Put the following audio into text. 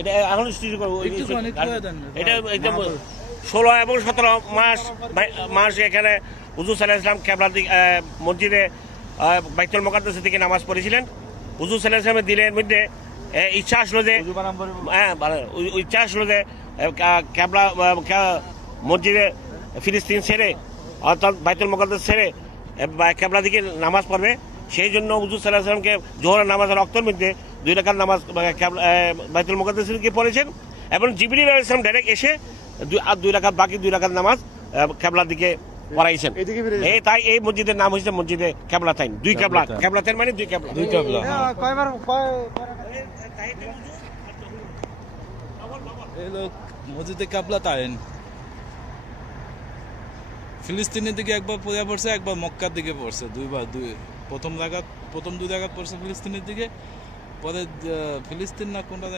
এটা এখন এটা 16 এবং 17 মাস এখানে হুজুর সাল্লাল্লাহু আলাইহি ওয়াসাল্লাম কিবলা দিকে মসজিদে বাইতুল মুকাদ্দাস থেকে নামাজ পড়েছিলেন। হুজুর সাল্লাল্লাহু আলাইহি ওয়াসাল্লামের দিলের মধ্যে ইচ্ছা আসলো যে ইচ্ছা আসলো যে কিবলা মসজিদে ফিলিস্তিন ছেড়ে অর্থাৎ বাইতুল মুকাদ্দাস ছেড়ে কিবলা দিকে নামাজ পড়বে। সেই জন্য হুজুর সাল্লাল্লাহু আলাইহি ওয়াসাল্লামকে জোহরের নামাজের রক্তের মধ্যে 2 রাকাত নামাজ বাইতুল মুকাদ্দাস থেকে পড়েছেন এবং জিবরিল আলাইহিস সালাম ডাইরেক্ট এসে 2 রাকাত বাকি 2 রাকাত নামাজ কিবলার দিকে পড়াইছেন। তাই এই মসজিদের নাম হয়েছে মসজিদে কিবলাতাইন, 2 কিবলা। কিবলাতাইন মানে 2 কিবলা। মসজিদে কিবলাতাইন ফিলিস্তিনের দিকে একবার পড়ে পড়ছে, একবার মক্কার দিকে পড়ছে। দুইবার প্রথম 2 রাকাত পড়ছে ফিলিস্তিনের দিকে, পরে ফিলিস্তিন না কোনটা